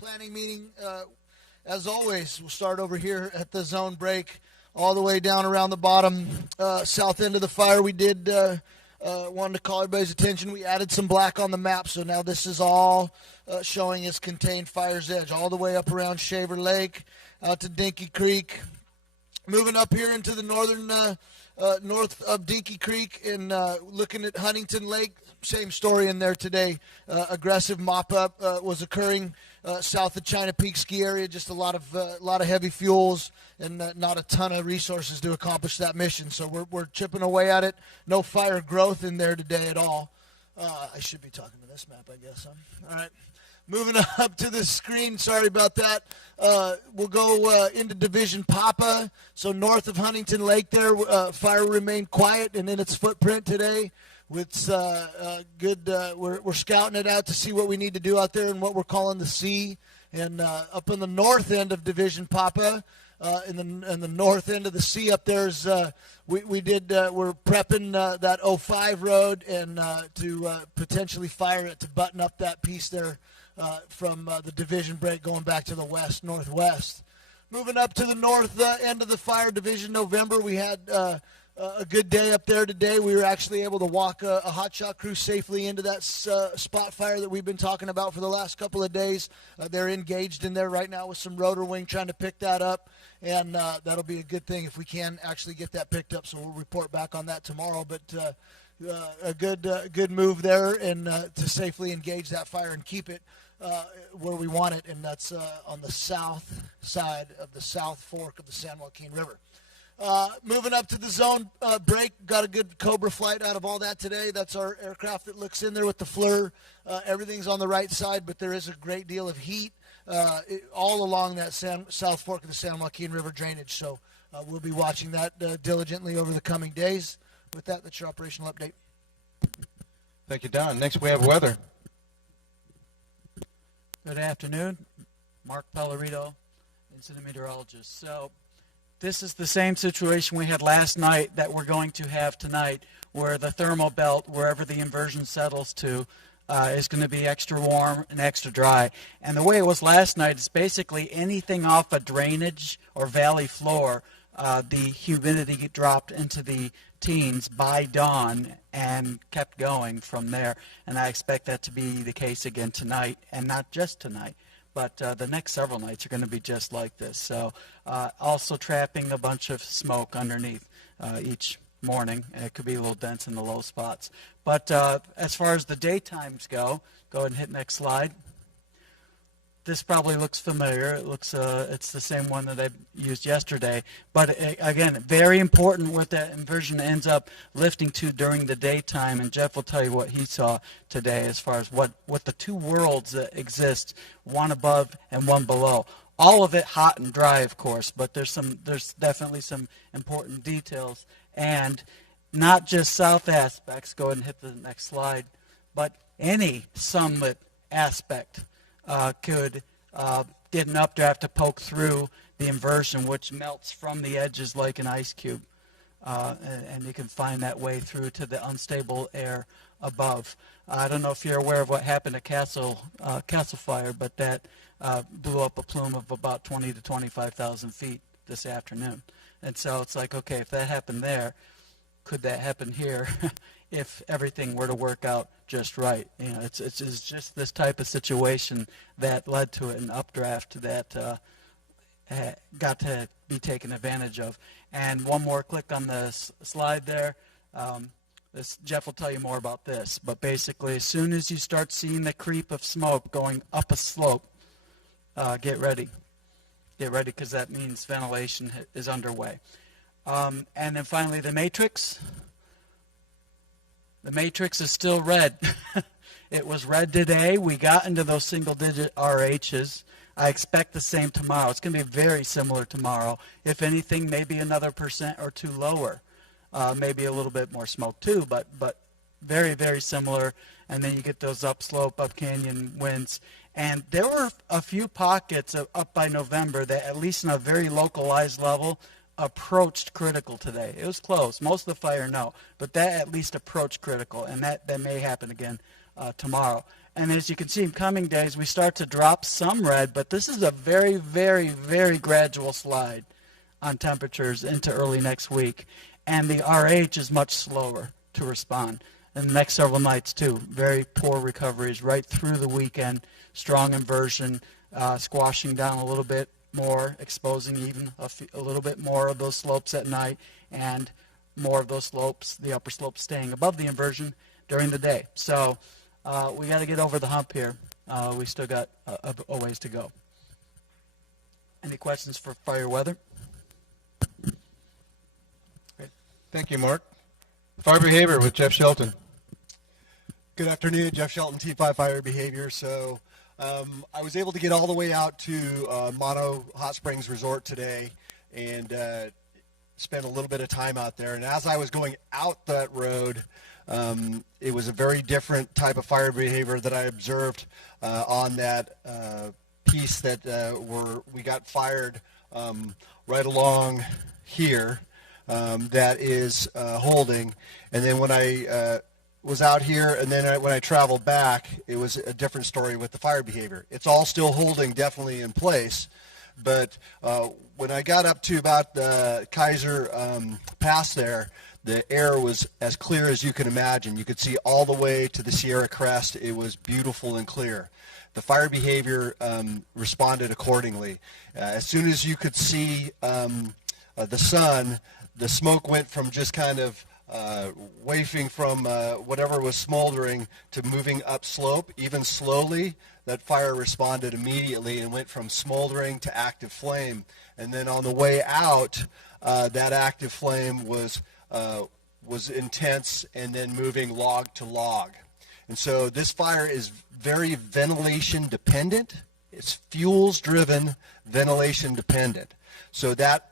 planning meeting. As always, we'll start over here at the zone break, all the way down around the bottom south end of the fire. We did wanted to call everybody's attention. We added some black on the map, so now this is all showing as contained fire's edge, all the way up around Shaver Lake, out to Dinky Creek. Moving up here into the northern north of Dinky Creek and looking at Huntington Lake. Same story in there today. Aggressive mop-up was occurring south of China Peak ski area. Just a lot of heavy fuels and not a ton of resources to accomplish that mission. So we're chipping away at it. No fire growth in there today at all. I should be talking to this map, I guess. All right. Moving up to the screen, sorry about that. We'll go into Division Papa. So north of Huntington Lake there, fire remained quiet and in its footprint today. It's good. We're scouting it out to see what we need to do out there and what we're calling the C. And up on the north end of Division Papa, in the north end of the C up there's we're prepping that 05 road and to potentially fire it to button up that piece there from the division break going back to the west northwest. Moving up to the north end of the fire division November, we had a good day up there today. We were actually able to walk a hotshot crew safely into that spot fire that we've been talking about for the last couple of days. They're engaged in there right now with some rotor wing trying to pick that up, and that'll be a good thing if we can actually get that picked up. So we'll report back on that tomorrow. But a good move there and to safely engage that fire and keep it where we want it, and that's on the south side of the South Fork of the San Joaquin River. Moving up to the zone break, got a good Cobra flight out of all that today. That's our aircraft that looks in there with the FLIR. Everything's on the right side, but there is a great deal of heat all along that South Fork of the San Joaquin River drainage. So we'll be watching that diligently over the coming days. With that, that's your operational update. Thank you, Don. Next, we have weather. Good afternoon. Mark Pellerito, incident meteorologist. So this is the same situation we had last night that we're going to have tonight, where the thermal belt, wherever the inversion settles to, is going to be extra warm and extra dry. And the way it was last night is basically anything off a drainage or valley floor, the humidity dropped into the teens by dawn and kept going from there. And I expect that to be the case again tonight, and not just tonight, but the next several nights are going to be just like this. So also trapping a bunch of smoke underneath each morning. It could be a little dense in the low spots. But as far as the daytimes go ahead and hit next slide. This probably looks familiar. It looks it's the same one that I used yesterday. But again, very important what that inversion ends up lifting to during the daytime. And Jeff will tell you what he saw today as far as what the two worlds that exist, one above and one below. All of it hot and dry, of course, but there's definitely some important details. And not just south aspects. Go ahead and hit the next slide. But any summit aspect could get an updraft to poke through the inversion, which melts from the edges like an ice cube. And you can find that way through to the unstable air above. I don't know if you're aware of what happened at Castle Fire, but that blew up a plume of about 20 to 25,000 feet this afternoon. And so it's like, okay, if that happened there, could that happen here if everything were to work out just right? You know, it's just this type of situation that led to an updraft that got to be taken advantage of. And one more click on the slide there. Jeff will tell you more about this, but basically as soon as you start seeing the creep of smoke going up a slope, get ready. Get ready, because that means ventilation is underway. And then finally the matrix. The matrix is still red. It was red today. We got into those single-digit RHs. I expect the same tomorrow. It's going to be very similar tomorrow. If anything, maybe another % or two lower. Maybe a little bit more smoke too, but very, very similar. And then you get those upslope, up canyon winds. And there were a few pockets up by November that, at least on a very localized level, approached critical today. It was close. Most of the fire, no. But that at least approached critical, and that may happen again tomorrow. And as you can see in coming days, we start to drop some red, but this is a very, very, very gradual slide on temperatures into early next week. And the RH is much slower to respond. And the next several nights, too, very poor recoveries right through the weekend, strong inversion, squashing down a little bit more, exposing even a little bit more of those slopes at night, and more of those slopes, the upper slopes, staying above the inversion during the day. So we got to get over the hump here. We still got a ways to go. Any questions for fire weather? Great. Thank you, Mark. Fire behavior with Jeff Shelton. Good afternoon, Jeff Shelton, T5 Fire Behavior. So I was able to get all the way out to Mono Hot Springs Resort today and spend a little bit of time out there. And as I was going out that road, it was a very different type of fire behavior that I observed on that piece that we got fired right along here that is holding. And then when I was out here, and then when I traveled back, it was a different story with the fire behavior. It's all still holding definitely in place, but when I got up to about the Kaiser Pass there, the air was as clear as you can imagine. You could see all the way to the Sierra Crest. It was beautiful and clear. The fire behavior responded accordingly. As soon as you could see the sun, the smoke went from just kind of wafting from whatever was smoldering to moving up slope, even slowly. That fire responded immediately and went from smoldering to active flame. And then on the way out, that active flame was intense and then moving log to log. And so this fire is very ventilation dependent. It's fuels driven, ventilation dependent. So that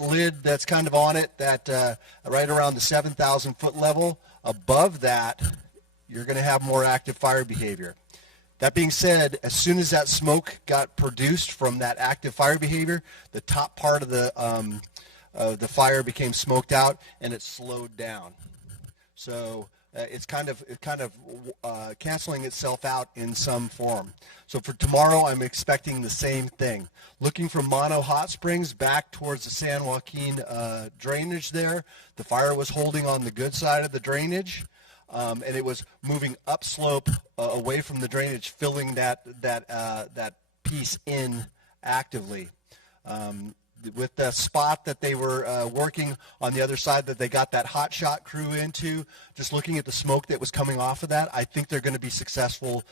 lid that's kind of on it, that right around the 7,000 foot level, above that, you're going to have more active fire behavior. That being said, as soon as that smoke got produced from that active fire behavior, the top part of the fire became smoked out and it slowed down. So it's kind of canceling itself out in some form. So for tomorrow, I'm expecting the same thing. Looking from Mono Hot Springs back towards the San Joaquin drainage there, the fire was holding on the good side of the drainage, and it was moving upslope away from the drainage, filling that piece in actively. With the spot that they were working on the other side that they got that hot shot crew into, just looking at the smoke that was coming off of that, I think they're going to be successful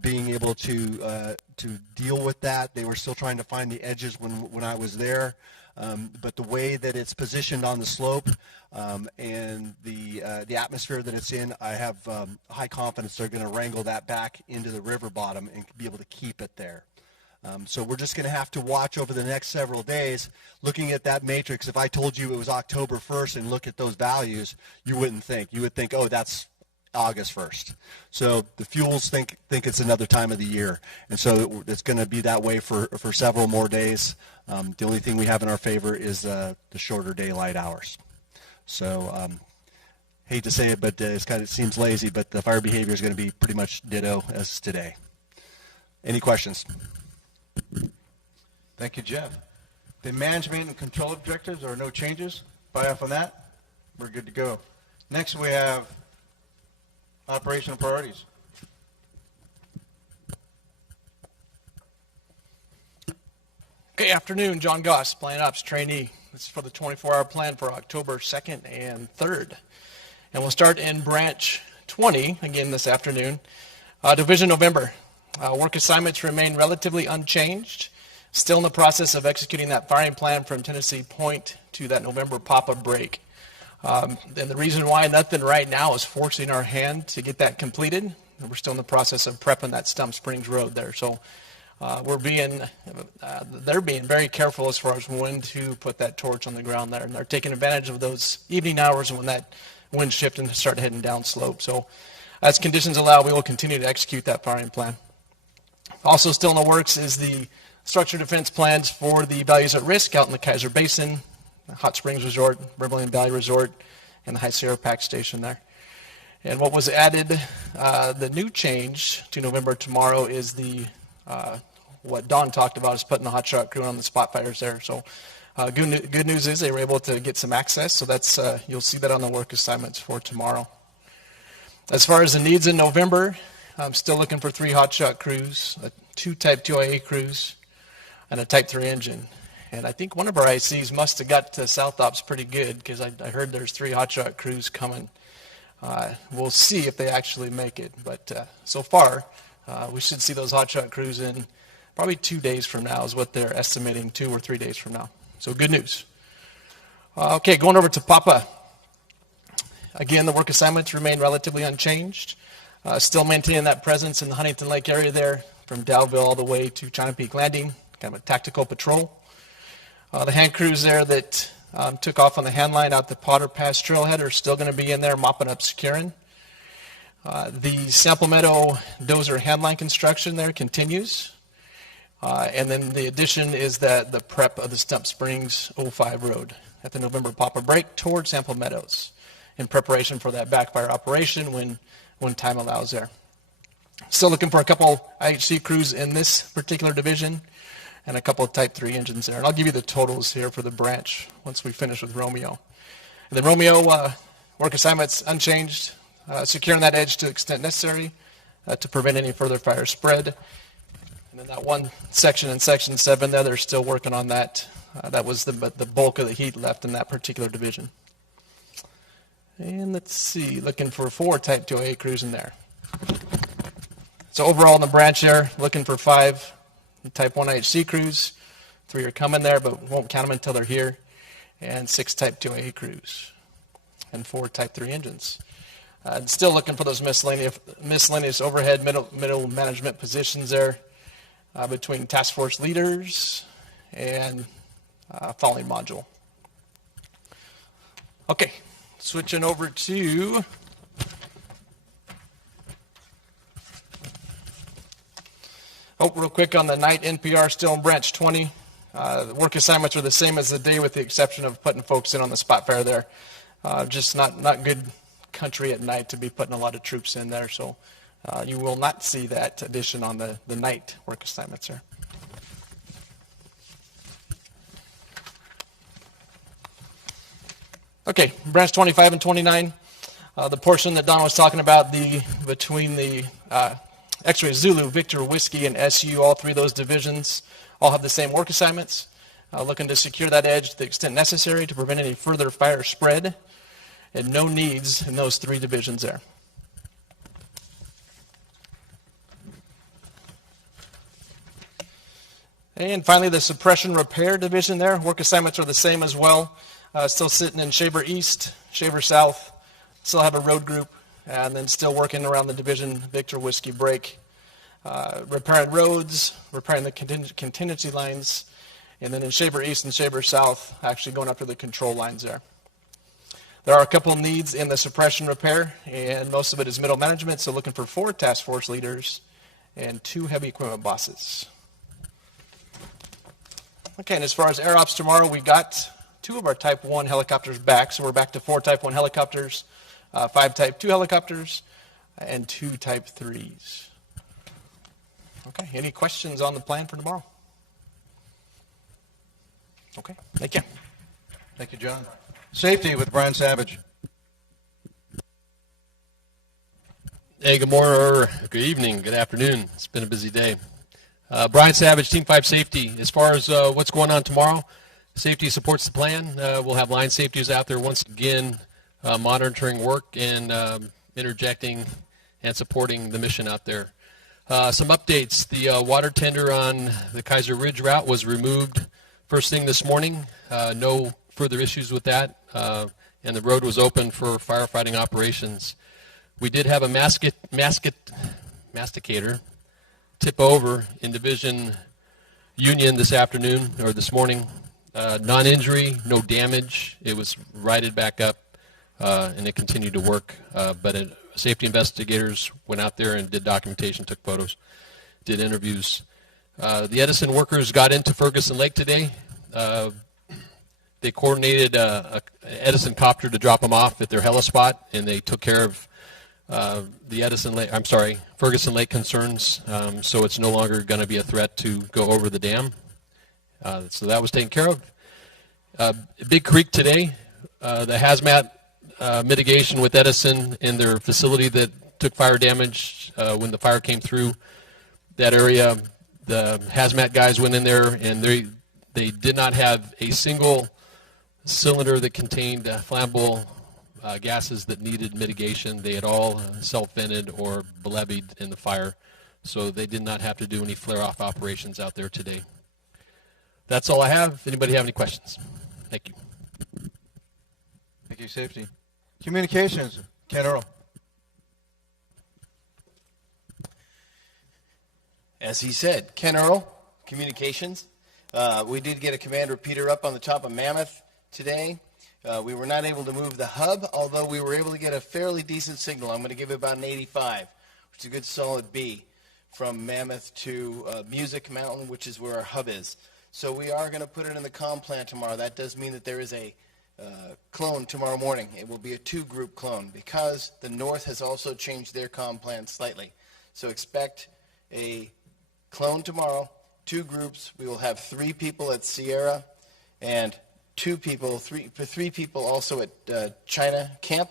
being able to deal with that. They were still trying to find the edges when I was there, but the way that it's positioned on the slope and the atmosphere that it's in, I have high confidence they're going to wrangle that back into the river bottom and be able to keep it there. So we're just going to have to watch over the next several days, looking at that matrix. If I told you it was October 1st and look at those values, you wouldn't think. You would think, oh, that's August 1st. So the fuels think it's another time of the year. And so it's going to be that way for several more days. The only thing we have in our favor is the shorter daylight hours. So hate to say it, but it seems lazy, but the fire behavior is going to be pretty much ditto as today. Any questions? Thank you, Jeff. The management and control objectives, there are no changes. Buy off on that. We're good to go. Next, we have operational priorities. Good afternoon, John Goss, Plan Ops trainee. This is for the 24-hour plan for October 2nd and 3rd. And we'll start in branch 20, again this afternoon. Division November. Work assignments remain relatively unchanged. Still in the process of executing that firing plan from Tennessee Point to that November pop-up break. And the reason why nothing right now is forcing our hand to get that completed. We're still in the process of prepping that Stump Springs Road there. So they're being very careful as far as when to put that torch on the ground there. And they're taking advantage of those evening hours when that wind shift and start heading down slope. So as conditions allow, we will continue to execute that firing plan. Also still in the works is the structure defense plans for the values at risk out in the Kaiser Basin, the Hot Springs Resort, Vermilion Valley Resort, and the High Sierra Pack Station there. And what was added, the new change to November tomorrow is the what Don talked about, is putting the hot shot crew on the spot fires there. So good news is they were able to get some access. So that's you'll see that on the work assignments for tomorrow. As far as the needs in November, I'm still looking for 3 hot shot crews, 2 Type 2 IA crews, and a Type 3 engine. And I think one of our ICs must have got to South Ops pretty good, because I heard there's 3 hot shot crews coming. We'll see if they actually make it. But so far, we should see those hot shot crews in probably 2 days from now is what they're estimating, 2 or 3 days from now. So good news. Okay, going over to Papa. Again, the work assignments remain relatively unchanged. Still maintaining that presence in the Huntington Lake area there, from Dowville all the way to China Peak Landing, kind of a tactical patrol. The hand crews there that took off on the hand line out the Potter Pass trailhead are still going to be in there mopping up securing. The Sample Meadow dozer hand line construction there continues. And then the addition is that the prep of the Stump Springs 05 road at the November Papa break toward Sample Meadows in preparation for that backfire operation when time allows there. Still looking for a couple IHC crews in this particular division and a couple of Type 3 engines there. And I'll give you the totals here for the branch once we finish with Romeo. And the Romeo work assignments unchanged, securing that edge to the extent necessary to prevent any further fire spread. And then that one section in Section 7 there, they're still working on that. That was the bulk of the heat left in that particular division. And let's see, looking for 4 Type 2A crews in there. So overall in the branch there, looking for 5 Type 1 IHC crews. 3 are coming there, but won't count them until they're here. And 6 Type 2A crews. And 4 Type 3 engines. Still looking for those miscellaneous overhead middle management positions there between task force leaders and following module. Okay. Switching over to real quick on the night NPR still in branch 20. The work assignments are the same as the day with the exception of putting folks in on the spot fire there. Just not good country at night to be putting a lot of troops in there. So you will not see that addition on the night work assignments there. Okay, branch 25 and 29, the portion that Don was talking about, between the X-ray Zulu, Victor, Whiskey, and SU, all 3 of those divisions all have the same work assignments, looking to secure that edge to the extent necessary to prevent any further fire spread, and no needs in those 3 divisions there. And finally, the suppression repair division there, work assignments are the same as well. Still sitting in Shaver East, Shaver South, still have a road group, and then still working around the division Victor Whiskey break, repairing roads, repairing the contingency lines, and then in Shaver East and Shaver South, actually going after the control lines there. There are a couple of needs in the suppression repair, and most of it is middle management, so looking for 4 task force leaders and 2 heavy equipment bosses. Okay, and as far as air ops tomorrow, we got 2 of our Type 1 helicopters back, so we're back to 4 Type 1 helicopters, 5 Type 2 helicopters, and 2 Type 3s. Okay, any questions on the plan for tomorrow? Okay, thank you. Thank you, John. Safety with Brian Savage. Hey, good morning, or good evening, good afternoon. It's been a busy day. Brian Savage, Team 5 Safety. As far as what's going on tomorrow, safety supports the plan. We'll have line safeties out there once again monitoring work and interjecting and supporting the mission out there. Some updates. The water tender on the Kaiser Ridge route was removed first thing this morning. No further issues with that. And the road was open for firefighting operations. We did have a masticator tip over in Division Union this afternoon, or this morning. Non-injury, no damage. It was righted back up, and it continued to work. But safety investigators went out there and did documentation, took photos, did interviews. The Edison workers got into Ferguson Lake today. They coordinated a Edison copter to drop them off at their helispot, and they took care of the Ferguson Lake concerns, so it's no longer going to be a threat to go over the dam. So that was taken care of. Big Creek today, the hazmat mitigation with Edison in their facility that took fire damage when the fire came through that area. The hazmat guys went in there, and they did not have a single cylinder that contained flammable gases that needed mitigation. They had all self-vented or levied in the fire, so they did not have to do any flare-off operations out there today. That's all I have. Anybody have any questions? Thank you. Thank you, Safety. Communications, Ken Earl. As he said, Ken Earl, Communications. We did get a command repeater up on the top of Mammoth today. We were not able to move the hub, although we were able to get a fairly decent signal. I'm going to give it about an 85, which is a good solid B, from Mammoth to Music Mountain, which is where our hub is. So we are going to put it in the comm plant tomorrow. That does mean that there is a clone tomorrow morning. It will be a 2-group clone because the North has also changed their comm plan slightly. So expect a clone tomorrow, 2 groups. We will have 3 people at Sierra and 3 people also at China Camp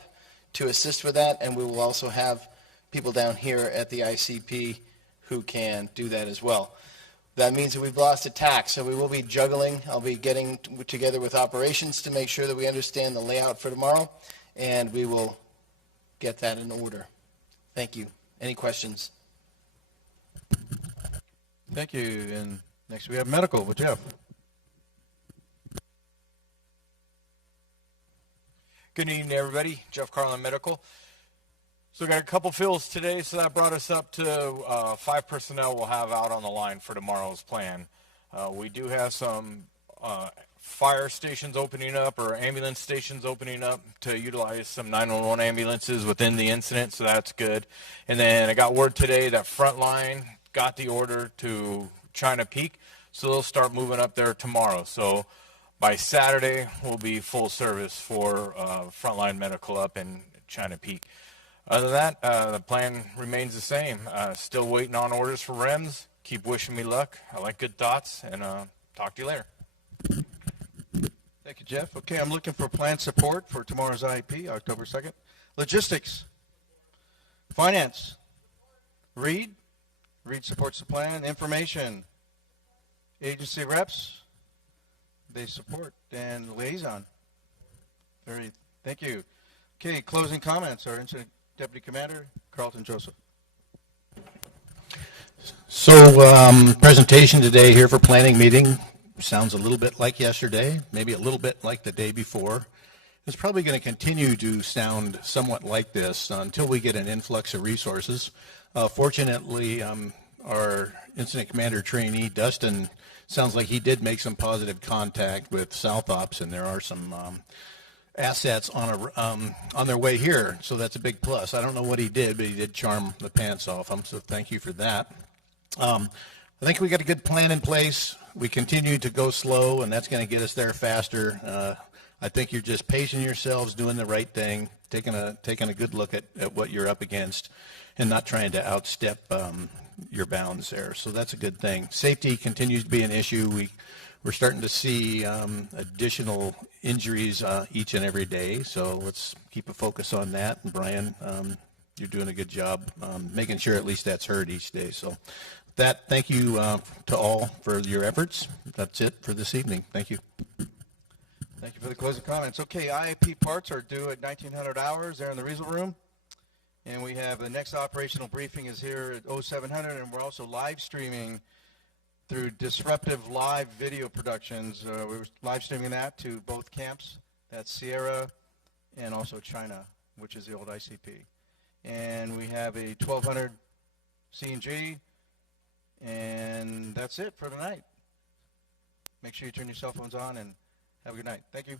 to assist with that, and we will also have people down here at the ICP who can do that as well. That means that we've lost a tack, so we will be juggling. I'll be getting together with operations to make sure that we understand the layout for tomorrow, and we will get that in order. Thank you. Any questions? Thank you. And next we have medical with Jeff. Good evening, everybody. Jeff Carlin, Medical. So we got a couple fills today, so that brought us up to 5 personnel we'll have out on the line for tomorrow's plan. We do have some fire stations opening up or ambulance stations opening up to utilize some 911 ambulances within the incident, so that's good. And then I got word today that Frontline got the order to China Peak, so they'll start moving up there tomorrow. So by Saturday, we'll be full service for Frontline Medical up in China Peak. Other than that, the plan remains the same. Still waiting on orders for REMS. Keep wishing me luck. I like good thoughts, and talk to you later. Thank you, Jeff. Okay, I'm looking for plan support for tomorrow's IEP, October 2nd. Logistics. Finance. Reed. Reed supports the plan. Information. Agency reps. They support. And liaison. Thank you. Okay, closing comments. Our Incident Deputy Commander, Carlton Joseph. So presentation today here for planning meeting sounds a little bit like yesterday, maybe a little bit like the day before. It's probably going to continue to sound somewhat like this until we get an influx of resources. Fortunately, our incident commander trainee, Dustin, sounds like he did make some positive contact with South Ops, and there are some assets on their way here, so that's a big plus. I don't know what he did, but he did charm the pants off them, so thank you for that. I think we got a good plan in place. We continue to go slow, and that's going to get us there faster. I think you're just pacing yourselves, doing the right thing, taking a good look at what you're up against, and not trying to outstep your bounds there. So that's a good thing. Safety continues to be an issue. We're starting to see additional injuries each and every day, so let's keep a focus on that. And Brian, you're doing a good job making sure at least that's heard each day. So thank you to all for your efforts. That's it for this evening. Thank you. Thank you for the closing comments. Okay, IAP parts are due at 1900 hours. They're in the Riesel room. And we have the next operational briefing is here at 0700, and we're also live streaming through Disruptive Live Video Productions. We were live streaming that to both camps. That's Sierra and also China, which is the old ICP. And we have a 1200 C&G, and that's it for tonight. Make sure you turn your cell phones on and have a good night. Thank you.